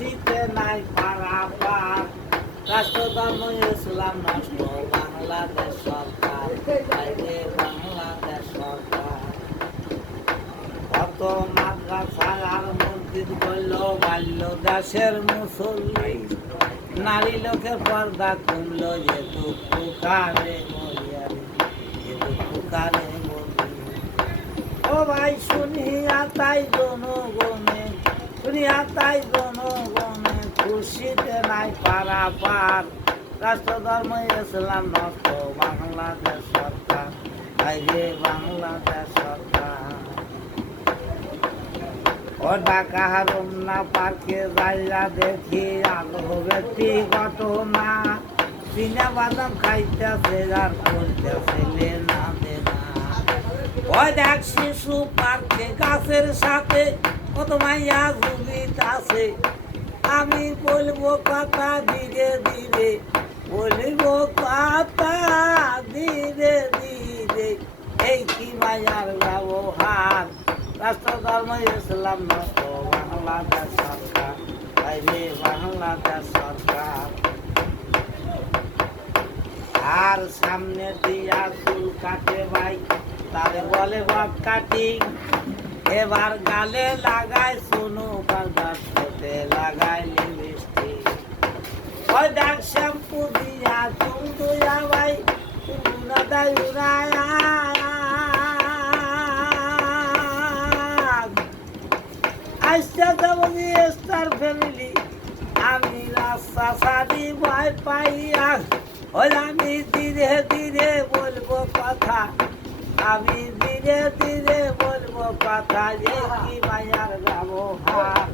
খুশিতে নাই পারাপার। রাষ্ট্রধর্ম ইসলাম নষ্ট, বাংলাদেশ সরকার বাংলাদেশ সরকার। কত মাদ্রাসা আর মসজিদ করল বাল্য দেশের মুসল্লি। নারী লোকের পর্দা কমলো যেহেতু পুকারে যেহেতু পুকারে ও ভাই, শুনিয়া তাই জনগণে শুনিয়া তাই জনগণে খুশিতে নাই পারা পার রাষ্ট্রধর্ম ইসলাম নষ্ট, বাংলাদেশ সরকার। বাইরে বাংলাদেশ সরকার। ও ঢাকা রমনা পার্কে যাইয়া দেখি আলো ব্যক্তিগত না। চিনা বাদাম খাইতেছে আর করতেছে লেনা দেনা। ওই দেখ শিশু পার্কে গাছের সাথে কত মাইয়া আছে আমি বলব কথা ধীরে ধীরে। বলব কথা ধীরে ধীরে। এই কি মায়ার ব্যবহার? রাষ্ট্র ধর্ম ইসলাম নষ্ট বাংলাদেশ সরকার। বাইরে বাংলাদেশ সরকার। আর সামনে দিয়া চুল কাটে ভাই, তারে বলে বক কাটিং। এবার গালে লাগাই শুনু বার্দাতে লাগায় লিপস্টিক? ওই ডাক শ্যাম্পু দিয়া চুল দুয়া ভাই চুল না দেয় উড়ায়া আসতে যাব স্টার ফ্যামিলি, আমি রাস্তা সারি ভয় পাইয়া ওই আমি ধীরে ধীরে বলব কথা, আমি ধীরে ধীরে কথা কি মায়ার ব্যবহার?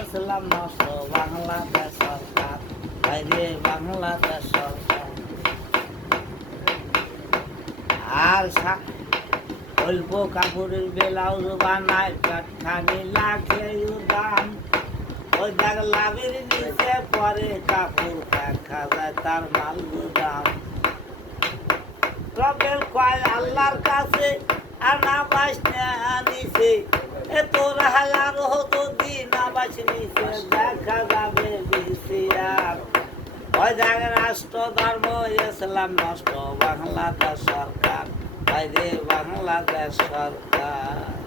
ইসলাম নষ্ট, বাংলাদেশ সরকার। বাইরে বাংলাদেশ সরকার আর অল্প কাপড়ের ব্লাউজ বানায় কাঠানি লাখে দাম ওই দেখ লাভের নিচে পরে কাপড় দেখা যায়, তার মাল দাম রবের কয়, আল্লাহর কাছে আর না বাস এ তোর হালার হতো দি না বাস নিছে, দেখা যাবে বিসিয়ার ওই দেখ রাষ্ট্র ধর্ম ইসলাম নষ্ট, বাংলাদেশ সরকার। বাইরে বাংলাদেশ সরকার।